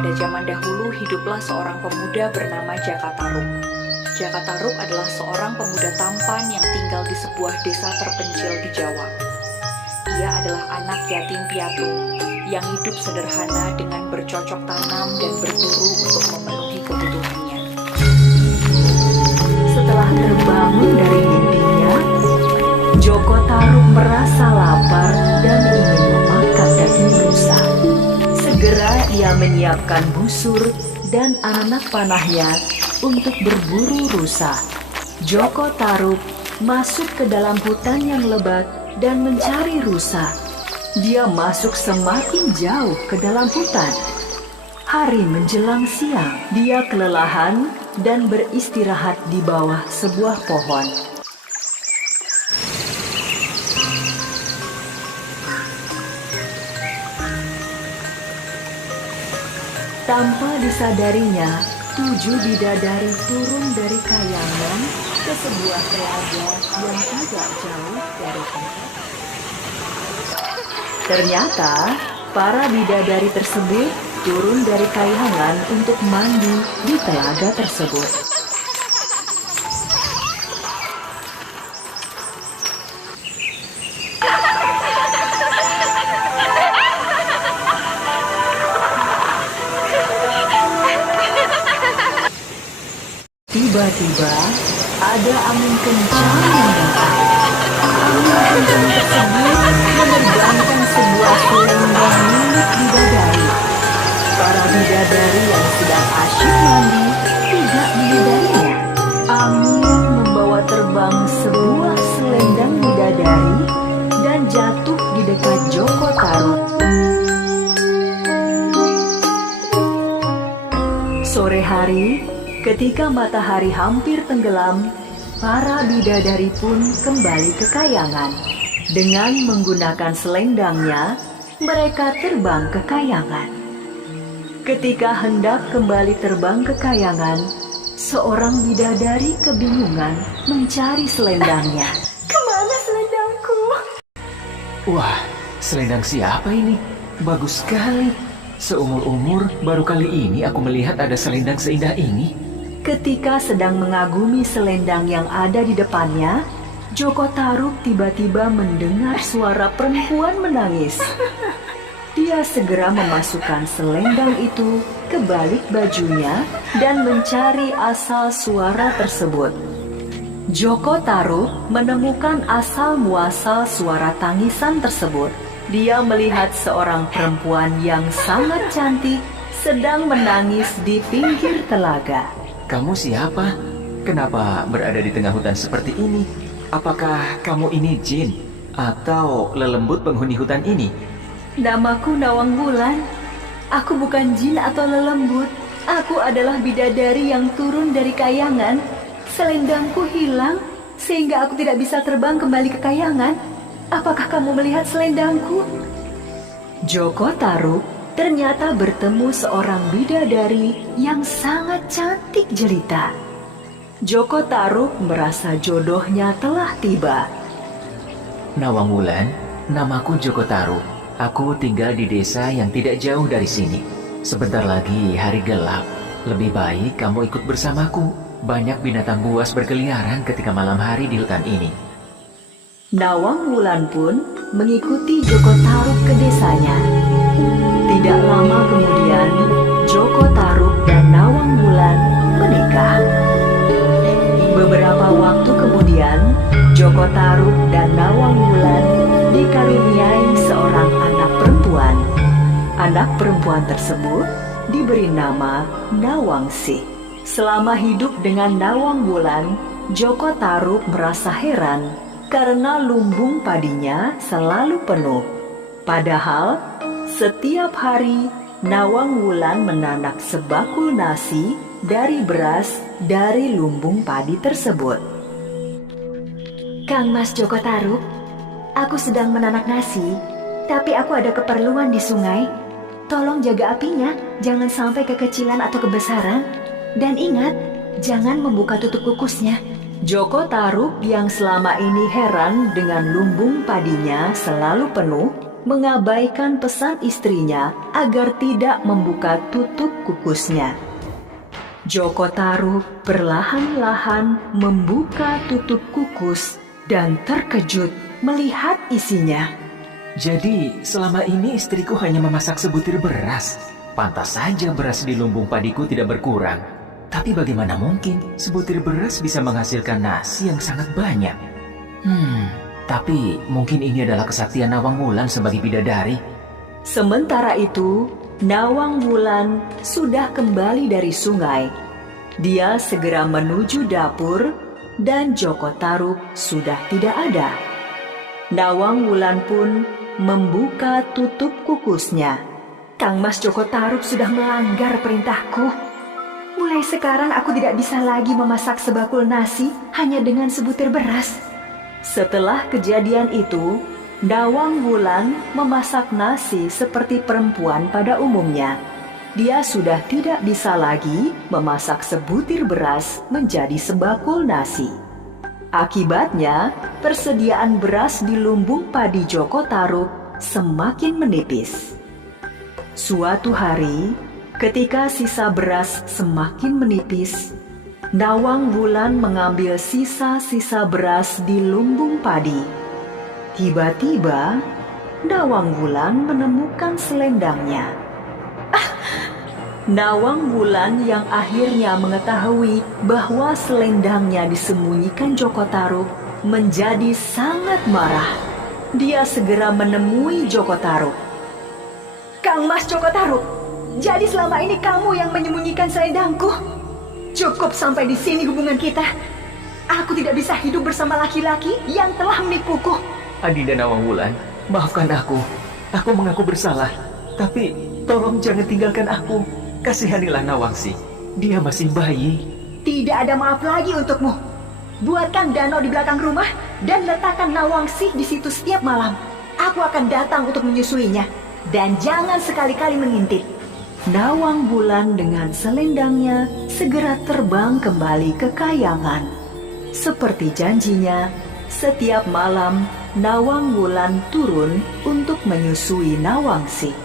Pada zaman dahulu hiduplah seorang pemuda bernama Jaka Tarub. Jaka Tarub adalah seorang pemuda tampan yang tinggal di sebuah desa terpencil di Jawa. Ia adalah anak yatim piatu yang hidup sederhana dengan bercocok tanam dan berburu untuk memenuhi kebutuhannya. Setelah terbangun dari mimpinya, Joko Tarub merasa lapar dan ingin memakan daging rusa. Segera ia menyiapkan busur dan anak panahnya untuk berburu rusa. Joko Tarub masuk ke dalam hutan yang lebat dan mencari rusa. Dia masuk semakin jauh ke dalam hutan. Hari menjelang siang, dia kelelahan dan beristirahat di bawah sebuah pohon. Tanpa disadarinya, 7 bidadari turun dari kayangan ke sebuah telaga yang tidak jauh dari tempat. Ternyata, para bidadari tersebut turun dari kayangan untuk mandi di telaga tersebut. Tiba-tiba, ada angin kencang yang datang. Angin kencang tersebut menerbangkan sebuah selendang milik bidadari. Para bidadari yang sedang asyik mandi tidak menyadarinya. Angin membawa terbang sebuah selendang bidadari dan jatuh di dekat Joko Tarub. Sore hari, ketika matahari hampir tenggelam, para bidadari pun kembali ke kayangan. Dengan menggunakan selendangnya, mereka terbang ke kayangan. Ketika hendak kembali terbang ke kayangan, seorang bidadari kebingungan mencari selendangnya. Kemana selendangku? Wah, selendang siapa ini? Bagus sekali. Seumur-umur baru kali ini aku melihat ada selendang seindah ini. Ketika sedang mengagumi selendang yang ada di depannya, Joko Tarub tiba-tiba mendengar suara perempuan menangis. Dia segera memasukkan selendang itu ke balik bajunya dan mencari asal suara tersebut. Joko Tarub menemukan asal muasal suara tangisan tersebut. Dia melihat seorang perempuan yang sangat cantik sedang menangis di pinggir telaga. Kamu siapa? Kenapa berada di tengah hutan seperti ini? Apakah kamu ini jin atau lelembut penghuni hutan ini? Namaku Nawang Wulan. Aku bukan jin atau lelembut. Aku adalah bidadari yang turun dari kayangan. Selendangku hilang sehingga aku tidak bisa terbang kembali ke kayangan. Apakah kamu melihat selendangku? Joko Tarub ternyata bertemu seorang bidadari yang sangat cantik jelita. Joko Tarub merasa jodohnya telah tiba. Nawang Wulan, namaku Joko Tarub. Aku tinggal di desa yang tidak jauh dari sini. Sebentar lagi hari gelap. Lebih baik kamu ikut bersamaku. Banyak binatang buas berkeliaran ketika malam hari di hutan ini. Nawang Wulan pun mengikuti Joko Tarub ke desanya. Tidak lama kemudian, Joko Tarub dan Nawang Wulan menikah. Beberapa waktu kemudian, Joko Tarub dan Nawang Wulan dikaruniai seorang anak perempuan. Anak perempuan tersebut diberi nama Nawangsih. Selama hidup dengan Nawang Wulan, Joko Tarub merasa heran karena lumbung padinya selalu penuh. Padahal, setiap hari Nawang Wulan menanak sebakul nasi dari beras dari lumbung padi tersebut. Kang Mas Joko Tarub, aku sedang menanak nasi, tapi aku ada keperluan di sungai. Tolong jaga apinya, jangan sampai kekecilan atau kebesaran. Dan ingat, jangan membuka tutup kukusnya. Joko Tarub yang selama ini heran dengan lumbung padinya selalu penuh, mengabaikan pesan istrinya agar tidak membuka tutup kukusnya. Joko Tarub perlahan-lahan membuka tutup kukus dan terkejut melihat isinya. Jadi selama ini istriku hanya memasak sebutir beras. Pantas saja beras di lumbung padiku tidak berkurang. Tapi bagaimana mungkin sebutir beras bisa menghasilkan nasi yang sangat banyak? Tapi mungkin ini adalah kesaktian Nawang Wulan sebagai bidadari. Sementara itu, Nawang Wulan sudah kembali dari sungai. Dia segera menuju dapur dan Joko Tarub sudah tidak ada. Nawang Wulan pun membuka tutup kukusnya. Kang Mas Joko Tarub sudah melanggar perintahku. Mulai sekarang aku tidak bisa lagi memasak sebakul nasi hanya dengan sebutir beras. Setelah kejadian itu, Nawang Wulan memasak nasi seperti perempuan pada umumnya. Dia sudah tidak bisa lagi memasak sebutir beras menjadi sebakul nasi. Akibatnya, persediaan beras di lumbung padi Joko Tarub semakin menipis. Suatu hari, ketika sisa beras semakin menipis, Nawang Wulan mengambil sisa-sisa beras di lumbung padi. Tiba-tiba, Nawang Wulan menemukan selendangnya. Nawang Wulan yang akhirnya mengetahui bahwa selendangnya disembunyikan Joko Tarub menjadi sangat marah. Dia segera menemui Joko Tarub. Kang Mas Joko Tarub, jadi selama ini kamu yang menyembunyikan selendangku? Cukup sampai di sini hubungan kita. Aku tidak bisa hidup bersama laki-laki yang telah menipuku. Adinda Nawang Wulan, maafkan aku. Aku mengaku bersalah. Tapi tolong jangan tinggalkan aku. Kasihanilah Nawangsi. Dia masih bayi. Tidak ada maaf lagi untukmu. Buatkan danau di belakang rumah dan letakkan Nawangsi di situ setiap malam. Aku akan datang untuk menyusuinya. Dan jangan sekali-kali mengintip. Nawang Wulan dengan selendangnya segera terbang kembali ke kayangan. Seperti janjinya, setiap malam Nawang Wulan turun untuk menyusui Nawangsi.